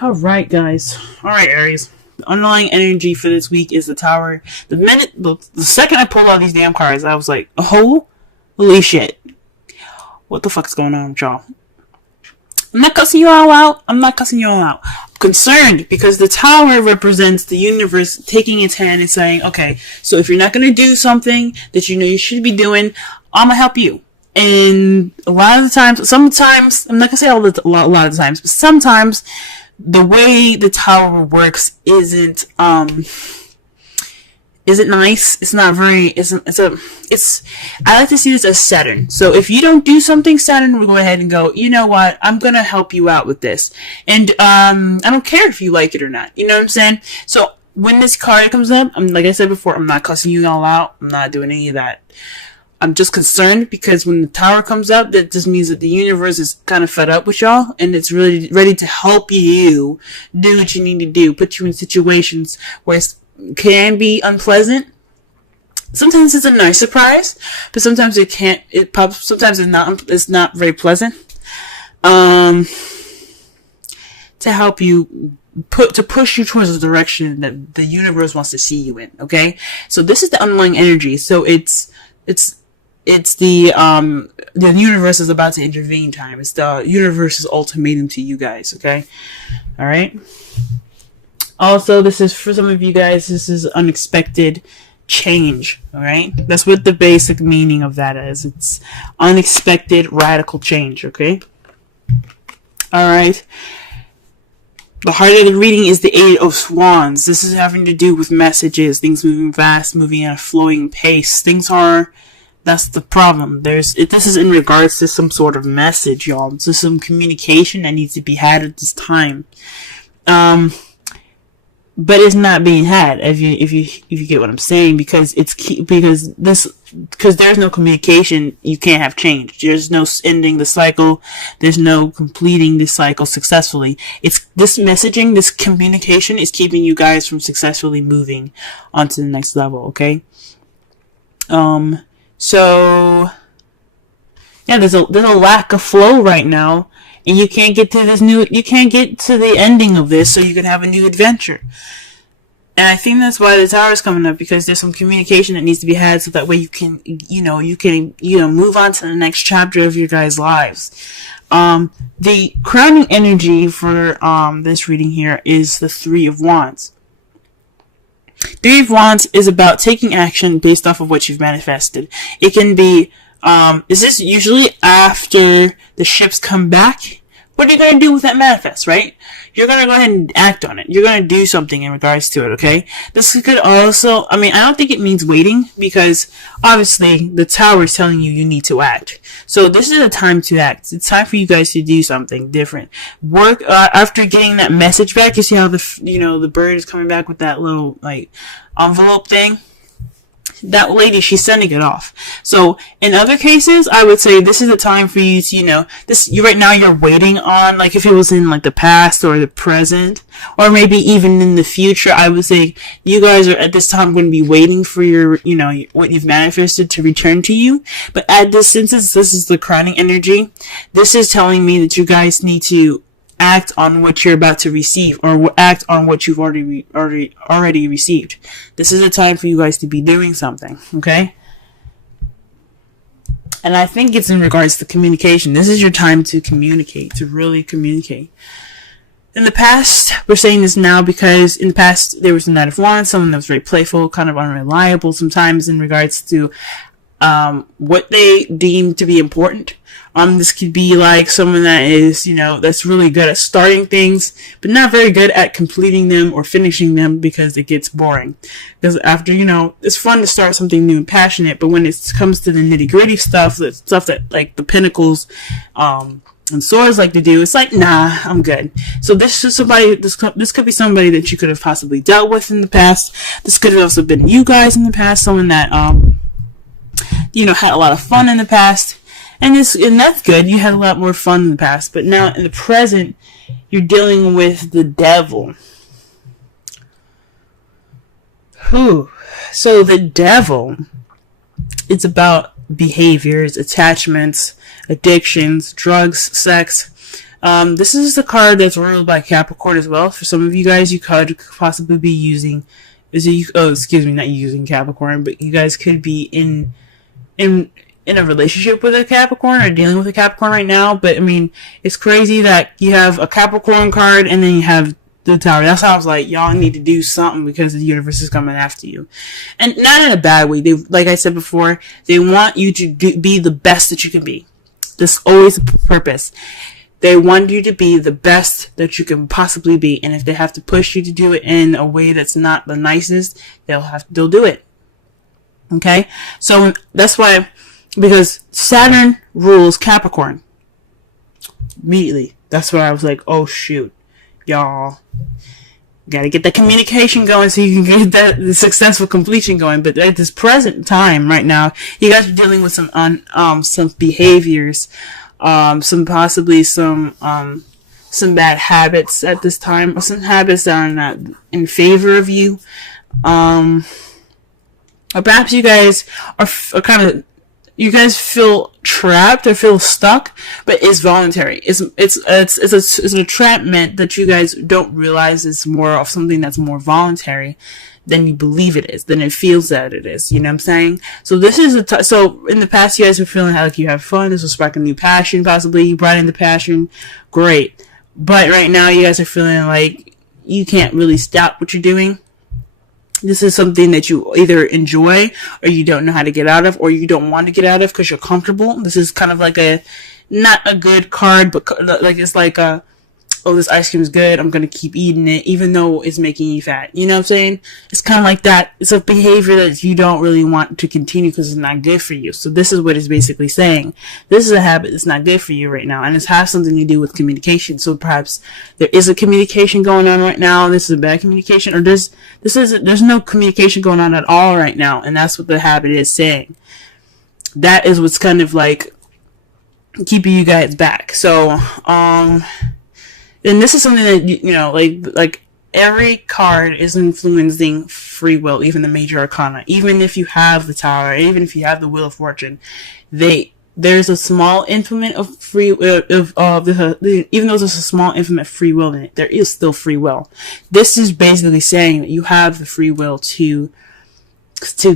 Alright, guys. Alright, Aries. The underlying energy for this week is the Tower. The second I pulled out these damn cards, I was like, holy shit. What the fuck is going on with y'all? I'm not cussing you all out. I'm concerned because the Tower represents the universe taking its hand and saying, okay, so if you're not going to do something that you know you should be doing, I'm going to help you. And a lot of the times, sometimes, I'm not going to say a lot of the times, but sometimes the way the Tower works isn't nice. It's not very, I like to see this as Saturn. So if you don't do something, Saturn will go ahead and go, you know what, I'm gonna help you out with this. And, I don't care if you like it or not. You know what I'm saying? So when this card comes up, like I said before, I'm not cussing you all out. I'm not doing any of that. I'm just concerned because when the Tower comes up, that just means that the universe is kind of fed up with y'all and it's really ready to help you do what you need to do, put you in situations where it can be unpleasant. Sometimes it's a nice surprise, but sometimes sometimes it's not very pleasant. To help you to push you towards the direction that the universe wants to see you in, okay? So this is the underlying energy. So it's the universe is about to intervene time. It's the universe's ultimatum to you guys, okay? Alright? Also, this is, for some of you guys, this is unexpected change, alright? That's what the basic meaning of that is. It's unexpected radical change, okay? Alright. The heart of the reading is the Eight of Swands. This is having to do with messages, things moving fast, moving at a flowing pace. That's the problem. This is in regards to some sort of message, y'all. This is some communication that needs to be had at this time. But it's not being had, if you get what I'm saying, because because there's no communication, you can't have change. There's no ending the cycle. There's no completing the cycle successfully. It's this messaging, this communication is keeping you guys from successfully moving on to the next level, okay? So yeah, there's a lack of flow right now, and you can't get to the ending of this so you can have a new adventure. And I think that's why the Tower is coming up, because there's some communication that needs to be had so that way you can move on to the next chapter of your guys' lives. The crowning energy for this reading here is the Three of Wands. Three of Wands is about taking action based off of what you've manifested. It can be, is this usually after the ships come back? What are you going to do with that manifest, right? You're going to go ahead and act on it. You're going to do something in regards to it, okay? This could also, I don't think it means waiting, because obviously the Tower is telling you need to act. So this is a time to act. It's time for you guys to do something different. Work, after getting that message back, you see how the bird is coming back with that little, envelope thing? That lady, she's sending it off. So in other cases, I would say this is a time for you to, right now you're waiting on, if it was in the past or the present, or maybe even in the future, I would say you guys are at this time going to be waiting for your, what you've manifested to return to you. But since this is the crowning energy, this is telling me that you guys need to act on what you're about to receive, or act on what you've already received. This is a time for you guys to be doing something, okay? And I think it's in regards to communication. This is your time to communicate, to really communicate. In the past, we're saying this now because in the past there was the Knight of Wands, someone that was very playful, kind of unreliable sometimes in regards to what they deem to be important. This could be someone that is, that's really good at starting things, but not very good at completing them or finishing them, because it gets boring. Because after, it's fun to start something new and passionate, but when it comes to the nitty gritty stuff, the stuff that the Pentacles, and Swords like to do, it's nah, I'm good. So this is somebody, this could be somebody that you could have possibly dealt with in the past. This could have also been you guys in the past, someone that, had a lot of fun in the past. And that's good. You had a lot more fun in the past. But now, in the present, you're dealing with the devil. So the devil, it's about behaviors, attachments, addictions, drugs, sex, This is a card that's ruled by Capricorn as well. For some of you guys, you could possibly be using, not using Capricorn, but you guys could be in a relationship with a Capricorn or dealing with a Capricorn right now. But I mean, it's crazy that you have a Capricorn card and then you have the Tower. That's how I was like, y'all need to do something because the universe is coming after you, and not in a bad way. They, like I said before, they want you to be the best that you can be. That's always the purpose. They want you to be the best that you can possibly be, and if they have to push you to do it in a way that's not the nicest, they'll do it. Okay, so that's why, because Saturn rules Capricorn. Immediately, that's why I was like, oh shoot, y'all gotta get that communication going so you can get the successful completion going. But at this present time right now, you guys are dealing with some behaviors, some bad habits at this time, or some habits that are not in favor of you, or perhaps you guys are kind of, you guys feel trapped or feel stuck, but it's voluntary. It's an entrapment that you guys don't realize is more of something that's more voluntary than you believe it is, than it feels that it is. You know what I'm saying? So this is so in the past, you guys were feeling like you have fun. This will spark a new passion, possibly. You brought in the passion. Great. But right now, you guys are feeling like you can't really stop what you're doing. This is something that you either enjoy or you don't know how to get out of, or you don't want to get out of because you're comfortable. This is kind of like not a good card, but like it's like oh, this ice cream is good, I'm going to keep eating it, even though it's making you fat. You know what I'm saying? It's kind of like that. It's a behavior that you don't really want to continue because it's not good for you. So this is what it's basically saying. This is a habit that's not good for you right now, and it has something to do with communication. So perhaps there is a communication going on right now. This is a bad communication, or there's no communication going on at all right now, and that's what the habit is saying. That is what's kind of like keeping you guys back. So, and this is something that, you know, like every card is influencing free will, even the major arcana. Even if you have the Tower, even if you have the Wheel of Fortune, there's a small implement of free will, even though there's a small implement free will in it, there is still free will. This is basically saying that you have the free will to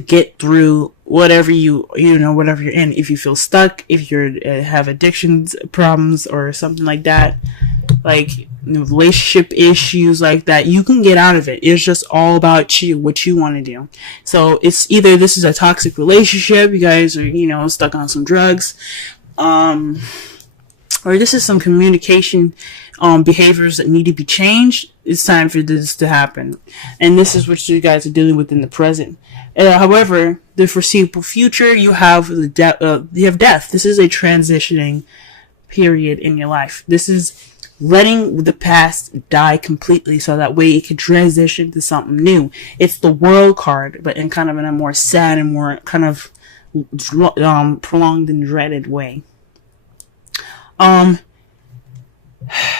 get through whatever whatever you're in. If you feel stuck, if you have addictions problems or something like that, like relationship issues like that, you can get out of it. It's just all about you, what you want to do. So it's either this is a toxic relationship, you guys are, stuck on some drugs, or this is some communication behaviors that need to be changed. It's time for this to happen. And this is what you guys are dealing with in the present. However, the foreseeable future, you have death. This is a transitioning period in your life. This is letting the past die completely so that way it can transition to something new. It's the World card, but in kind of in a more sad and more kind of prolonged and dreaded way.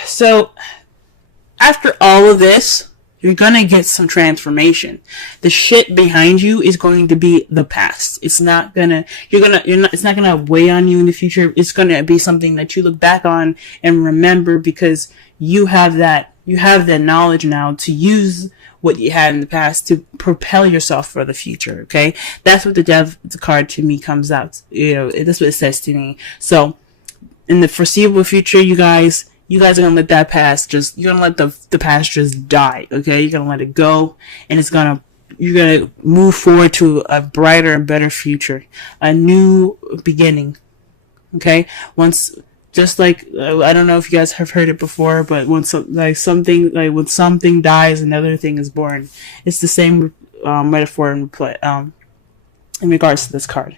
So after all of this, you're gonna get some transformation. The shit behind you is going to be the past. It's not gonna weigh on you in the future. It's gonna be something that you look back on and remember, because you have that knowledge now to use what you had in the past to propel yourself for the future. Okay, that's what the Death card to me comes out. That's what it says to me. So in the foreseeable future, you guys are gonna let that past you're gonna let the past just die, okay? You're gonna let it go, and you're gonna move forward to a brighter and better future, a new beginning, okay? Just like, I don't know if you guys have heard it before, but when something dies, another thing is born. It's the same metaphor in regards to this card,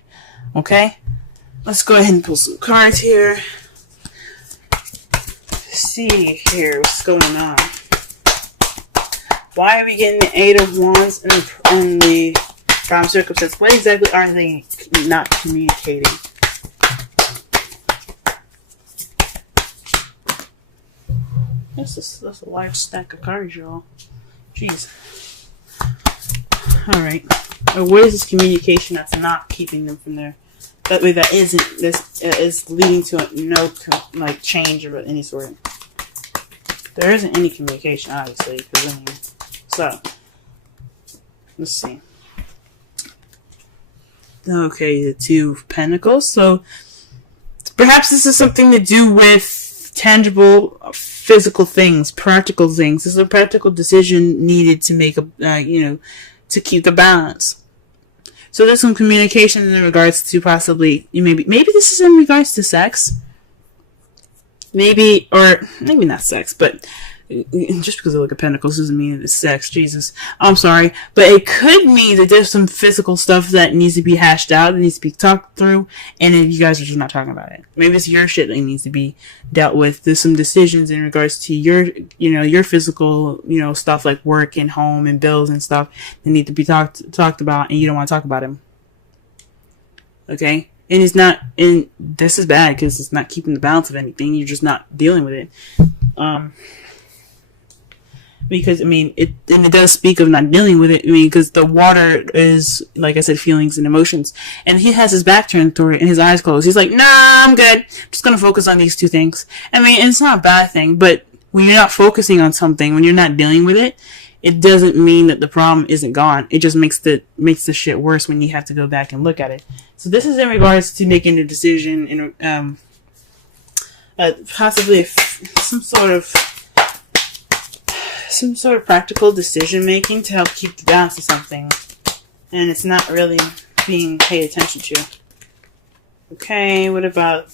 okay? Let's go ahead and pull some cards here. See here what's going on. Why are we getting the Eight of Wands and the Prime Circumstance? What exactly are they not communicating? That's a large stack of cards, y'all. Jeez. Alright. What is this communication that's not keeping them from there? That way, that is leading to no change of any sort. There isn't any communication, obviously. So, let's see. Okay, the Two of Pentacles. So, perhaps this is something to do with tangible, physical things, practical things. This is a practical decision needed to make to keep the balance. So there's some communication in regards to possibly, maybe this is in regards to sex. Maybe not sex, but just because I look at pentacles doesn't mean it's sex. Jesus. I'm sorry. But it could mean that there's some physical stuff that needs to be hashed out, that needs to be talked through, and if you guys are just not talking about it. Maybe it's your shit that needs to be dealt with. There's some decisions in regards to your physical, stuff like work and home and bills and stuff that need to be talked about, and you don't want to talk about them. Okay? And this is bad because it's not keeping the balance of anything. You're just not dealing with it. Because, it does speak of not dealing with it. Because the water is, like I said, feelings and emotions. And he has his back turned toward it and his eyes closed. He's like, nah, I'm good. I'm just going to focus on these two things. It's not a bad thing, but when you're not focusing on something, when you're not dealing with it, it doesn't mean that the problem isn't gone. It just makes the shit worse when you have to go back and look at it. So this is in regards to making a decision in, possibly some sort of practical decision making to help keep the balance of something, and it's not really being paid attention to. Okay, what about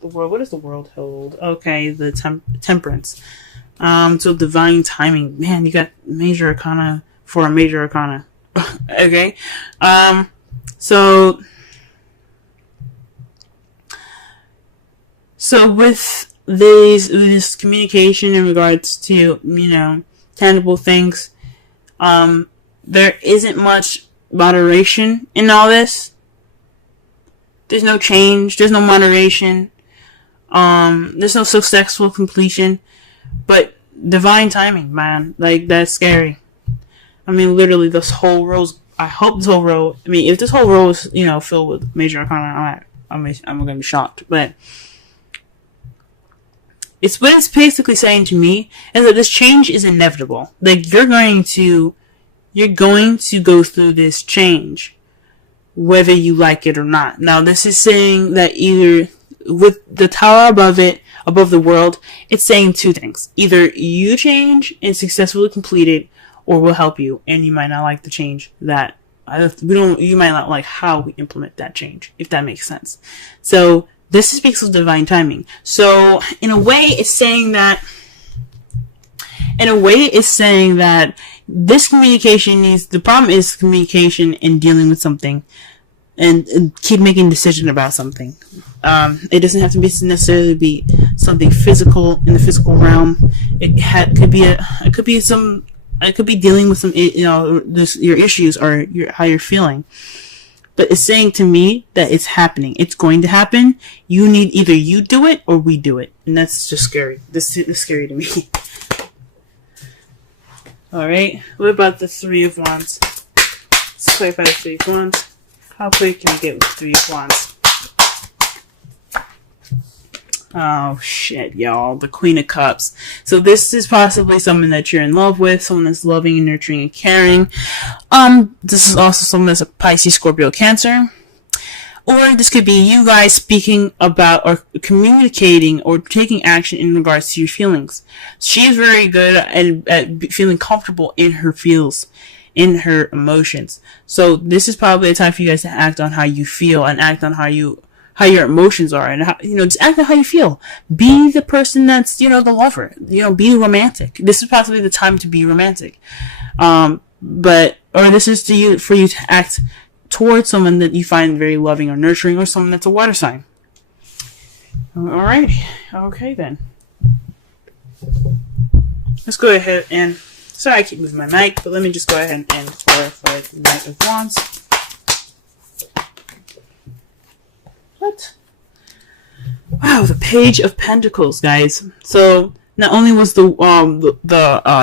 the world? What does the world hold? Okay, the temperance. So divine timing. Man, you got major arcana for a major arcana. Okay, so with this communication in regards to, tangible things, there isn't much moderation in all this. There's no change, there's no moderation, there's no successful completion, but divine timing, man, like, that's scary. Literally, this whole row, if this whole row is, filled with major arcana, I'm gonna be shocked, but it's what it's basically saying to me is that this change is inevitable. Like, you're going to go through this change, whether you like it or not. Now, this is saying that either with the tower above the world, it's saying two things. Either you change and successfully complete it, or we'll help you, and you might not like the change that you might not like how we implement that change, if that makes sense. So, this speaks of divine timing. So, in a way, it's saying that this communication the problem is communication and dealing with something, and keep making decisions about something. It doesn't have to necessarily be something physical in the physical realm. It could be dealing with some, your issues or how you're feeling. But it's saying to me that it's happening. It's going to happen. Either you do it or we do it. And that's just scary. This is scary to me. Alright. What about the Three of Wands? Let's clarify the Three of Wands. How quick can I get with the Three of Wands? Oh, shit, y'all. The Queen of Cups. So this is possibly someone that you're in love with, someone that's loving and nurturing and caring. This is also someone that's a Pisces, Scorpio, Cancer. Or this could be you guys speaking about or communicating or taking action in regards to your feelings. She's very good at feeling comfortable in her feels, in her emotions. So this is probably a time for you guys to act on how you feel and act on how your emotions are, and how, just act on how you feel. Be the person that's, the lover. Be romantic. This is possibly the time to be romantic. This is for you to act towards someone that you find very loving or nurturing, or someone that's a water sign. Alrighty. Okay then. Let's go ahead and, sorry I keep moving my mic, but let me just go ahead and clarify the Knight of Wands. What? Wow, the Page of Pentacles, guys. So, not only was the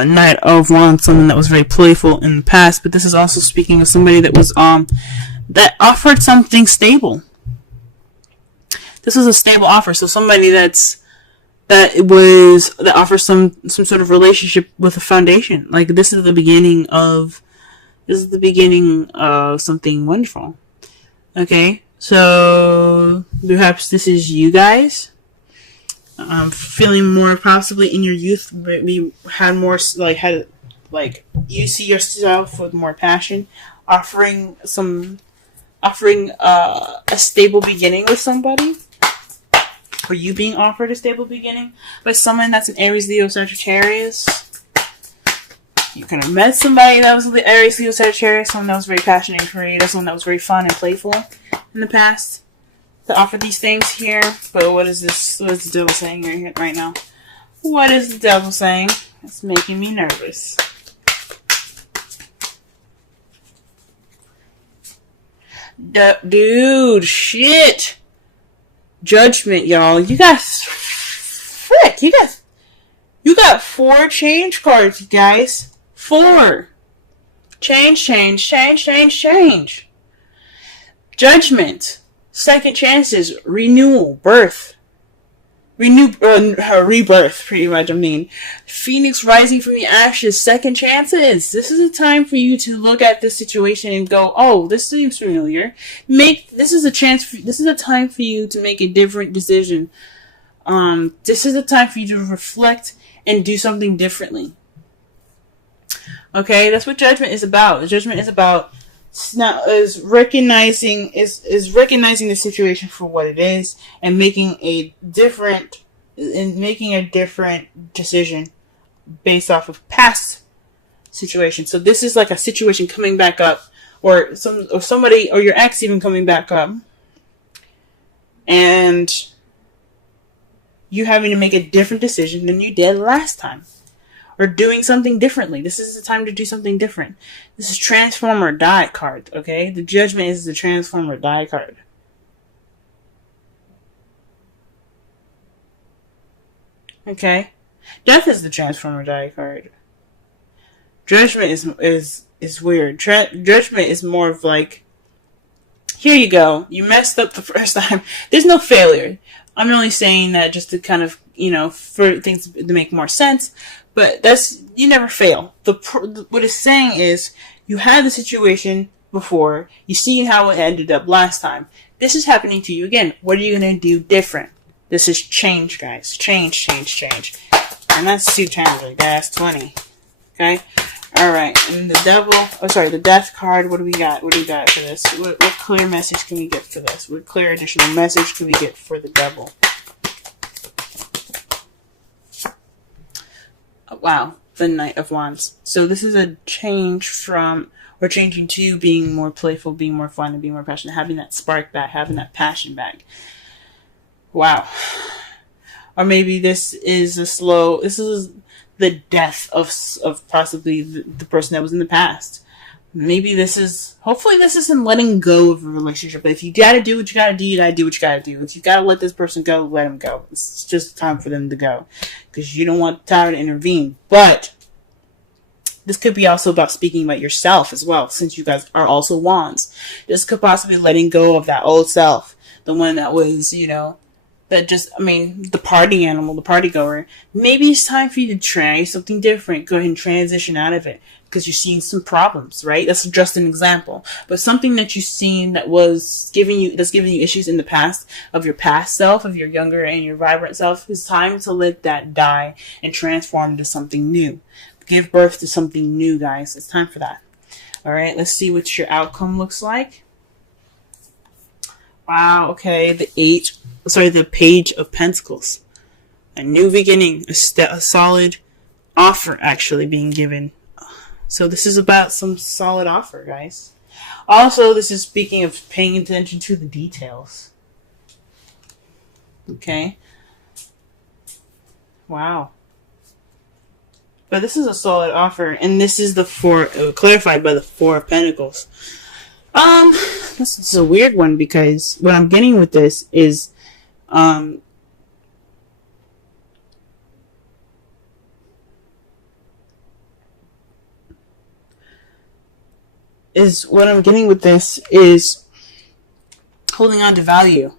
Knight of Wands someone that was very playful in the past, but this is also speaking of somebody that was that offered something stable. This was a stable offer, so somebody that's that offers some sort of relationship with a foundation. Like this is the beginning of something wonderful. Okay, so perhaps this is you guys. Feeling more possibly in your youth, maybe you see yourself with more passion, offering a stable beginning with somebody, or you being offered a stable beginning by someone that's an Aries, Leo, Sagittarius. You kind of met somebody that was the Aries, Leo, Sagittarius, someone that was very passionate and creative, someone that was very fun and playful in the past, to offer these things here. But what is this? What is the devil saying right now? What is the devil saying? It's making me nervous. Dude, shit. Judgment, y'all. You got 4 change cards, you guys. 4. Change. Judgment. Second chances. Renewal. Rebirth, pretty much. I mean, Phoenix rising from the ashes. Second chances. This is a time for you to look at this situation and go, "Oh, this seems familiar." This is a time for you to make a different decision. This is a time for you to reflect and do something differently. Okay, that's what judgment is about. Judgment is about recognizing the situation for what it is and making a different decision based off of past situations. So this is like a situation coming back up, or somebody or your ex even coming back up, and you having to make a different decision than you did last time. Or doing something differently. This is the time to do something different. This is Transform or Die card, okay? The Judgment is the Transform or Die card. Okay? Death is the Transform or Die card. Judgment is weird. Judgment is more of like, here you go. You messed up the first time. There's no failure. I'm only saying that just to kind of, for things to make more sense. But you never fail. What it's saying is, you had the situation before, you see how it ended up last time. This is happening to you again. What are you going to do different? This is change, guys. Change. And that's 2 times, like that's 20. Okay? Alright, and the Death card, what do we got? For this? What clear message can we get for this? What clear additional message can we get for the Devil? Wow, the Knight of Wands. So this is a change we're changing to being more playful, being more fun, and being more passionate, having that spark back, having that passion back. Wow. Or maybe this is the death of possibly the person that was in the past. Maybe hopefully this isn't letting go of a relationship. But if you gotta do what you gotta do, you gotta do what you gotta do. If you gotta let this person go, let them go. It's just time for them to go. Because you don't want the tower to intervene. But this could be also about speaking about yourself as well, since you guys are also wands. This could possibly letting go of that old self. The one that was, the party animal, the party goer. Maybe it's time for you to try something different. Go ahead and transition out of it. Because you're seeing some problems, right? That's just an example. But something that you've seen that's giving you issues in the past, of your past self, of your younger and your vibrant self, it's time to let that die and transform into something new. Give birth to something new, guys. It's time for that. Alright, let's see what your outcome looks like. Wow, okay. The Page of Pentacles. A new beginning. A solid offer actually being given. So this is about some solid offer, guys. Also, this is speaking of paying attention to the details. Okay. Wow. But this is a solid offer, and this is clarified by the 4 of Pentacles. This is a weird one, because what I'm getting with this is, holding on to value.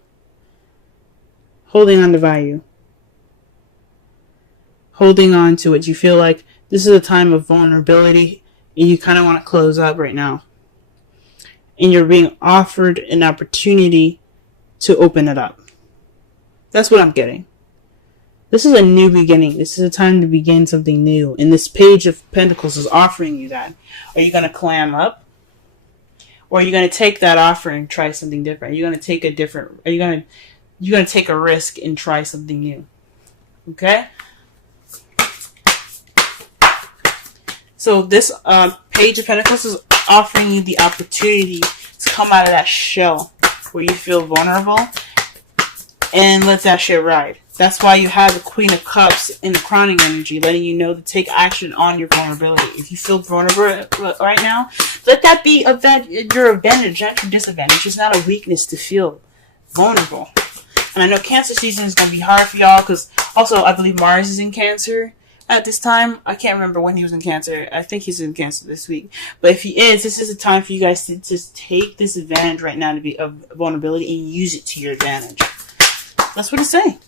holding on to it. You feel like this is a time of vulnerability and you kind of want to close up right now. And you're being offered an opportunity to open it up. That's what I'm getting. This is a new beginning. This is a time to begin something new. And this Page of Pentacles is offering you that. Are you going to clam up? Or are you going to take that offer and try something different? Are you going to take you're going to take a risk and try something new? Okay? So this Page of Pentacles is offering you the opportunity to come out of that shell where you feel vulnerable and let that shit ride. That's why you have the Queen of Cups in the crowning energy, letting you know to take action on your vulnerability. If you feel vulnerable right now, let that be your advantage, not your disadvantage. It's not a weakness to feel vulnerable. And I know Cancer season is going to be hard for y'all because also I believe Mars is in Cancer at this time. I can't remember when he was in Cancer. I think he's in Cancer this week. But if he is, this is a time for you guys to just take this advantage right now to be of vulnerability and use it to your advantage. That's what it's saying.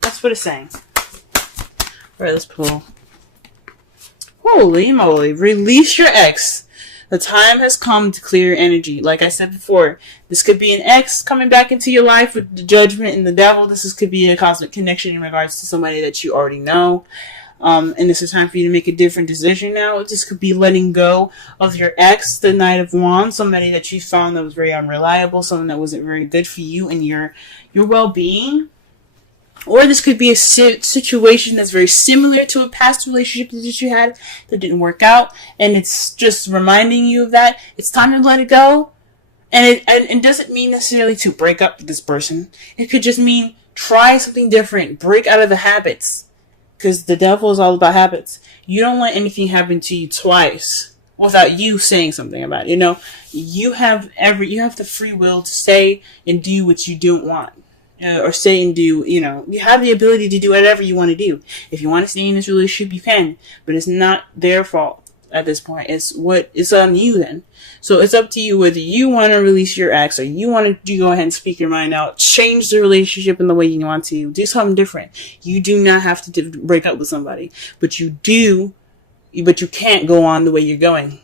That's what it's saying. Alright, let's pull. Holy moly. Release your ex. The time has come to clear your energy. Like I said before, this could be an ex coming back into your life with the Judgment and the Devil. Could be a cosmic connection in regards to somebody that you already know. And this is time for you to make a different decision now. This could be letting go of your ex, the Knight of Wands, somebody that you found that was very unreliable, someone that wasn't very good for you and your well-being. Or this could be a situation that's very similar to a past relationship that you had that didn't work out. And it's just reminding you of that. It's time to let it go. And it doesn't mean necessarily to break up with this person. It could just mean try something different. Break out of the habits. Because the Devil is all about habits. You don't let anything happen to you twice without you saying something about it. You know, you have the free will to say and do what you don't want. Or say and do, you have the ability to do whatever you want to do. If you want to stay in this relationship, you can. But it's not their fault at this point. It's on you then. So it's up to you whether you want to release your ex or you want to go ahead and speak your mind out. Change the relationship in the way you want to. Do something different. You do not have to break up with somebody. But you can't go on the way you're going.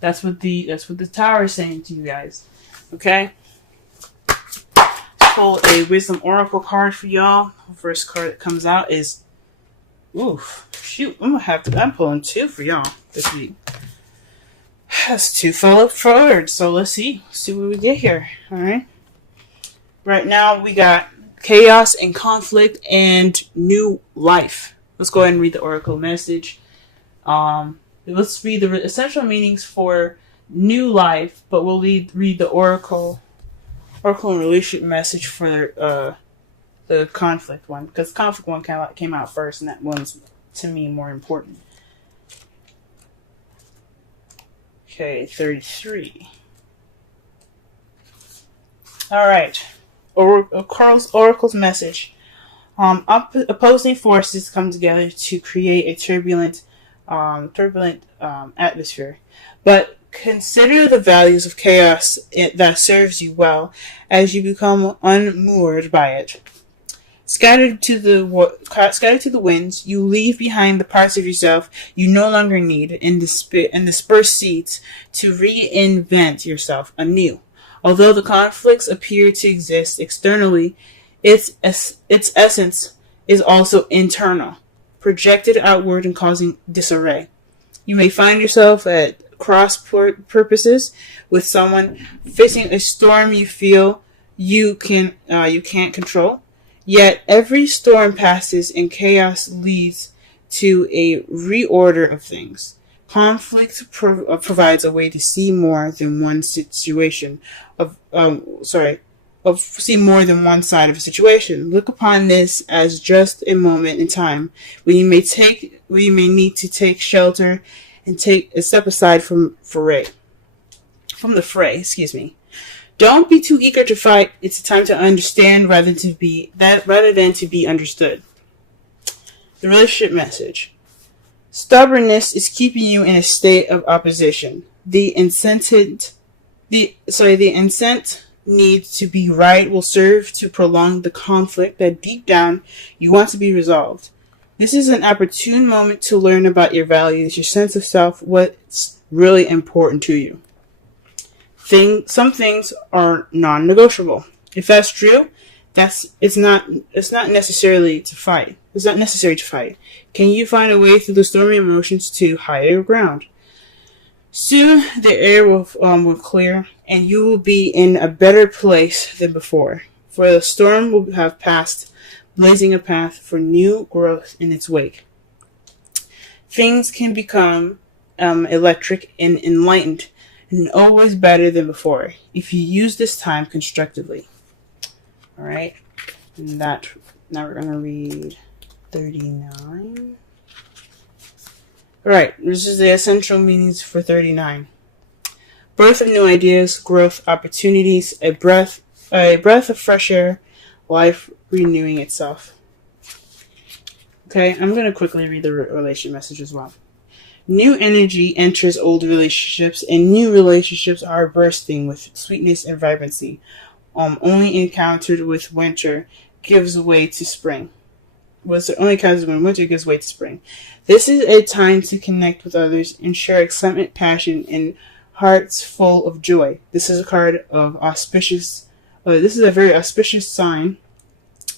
That's what the Tower is saying to you guys. Okay? Pull a Wisdom Oracle card for y'all. First card that comes out is, I'm pulling two for y'all this week. That's two fell up forward. So let's see what we get here. All right. Right now we got chaos and conflict and new life. Let's go ahead and read the Oracle message. Let's read the essential meanings for new life, but we'll read the Oracle and relationship message for the conflict one, because conflict one came out first, and that one's to me more important. Okay, 33. All right, Oracle's message. Opposing forces come together to create a turbulent atmosphere, but consider the values of chaos that serves you well as you become unmoored by it. Scattered to the winds, you leave behind the parts of yourself you no longer need and disperse seeds to reinvent yourself anew. Although the conflicts appear to exist externally, its essence is also internal, projected outward and causing disarray. You may find yourself at cross purposes with someone facing a storm you feel you can't control. Yet every storm passes and chaos leads to a reorder of things. Conflict provides a way to see more than one situation see more than one side of a situation. Look upon this as just a moment in time when you may need to take shelter and take a step aside from the fray. Don't be too eager to fight. It's a time to understand rather than to be understood. The relationship message. Stubbornness is keeping you in a state of opposition. The need to be right will serve to prolong the conflict that deep down you want to be resolved. This is an opportune moment to learn about your values, your sense of self, what's really important to you. Some things are non-negotiable. If that's true, it's not necessarily to fight. It's not necessary to fight. Can you find a way through the stormy emotions to higher ground? Soon the air will clear, and you will be in a better place than before. For the storm will have passed, blazing a path for new growth in its wake. Things can become electric and enlightened, and always better than before, if you use this time constructively. Alright, and now we're going to read 39. Alright, this is the essential meanings for 39. Birth of new ideas, growth, opportunities, a breath of fresh air, life renewing itself. Okay, I'm going to quickly read the relation message as well. New energy enters old relationships, and new relationships are bursting with sweetness and vibrancy. Only encountered with winter gives way to spring. Only encountered when winter gives way to spring. This is a time to connect with others and share excitement, passion, and hearts full of joy. This is a card of auspicious. This is a very auspicious sign.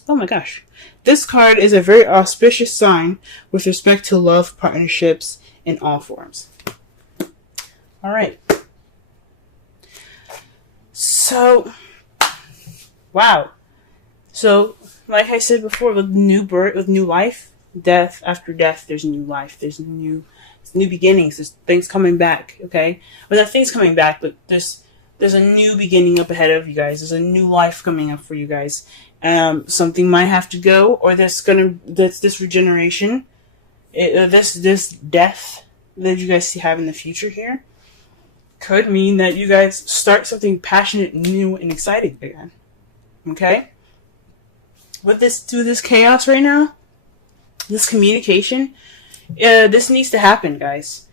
Oh my gosh. This card is a very auspicious sign with respect to love, partnerships, in all forms. Alright. So, wow. So, like I said before, with new birth, with new life, death after death, there's new life. There's new beginnings. There's things coming back, okay? Well, not things coming back, but there's a new beginning up ahead of you guys. There's a new life coming up for you guys. Something might have to go, or that's this regeneration, this death that you guys have in the future here could mean that you guys start something passionate, new, and exciting again. Okay? With this chaos right now, this communication, this needs to happen, guys.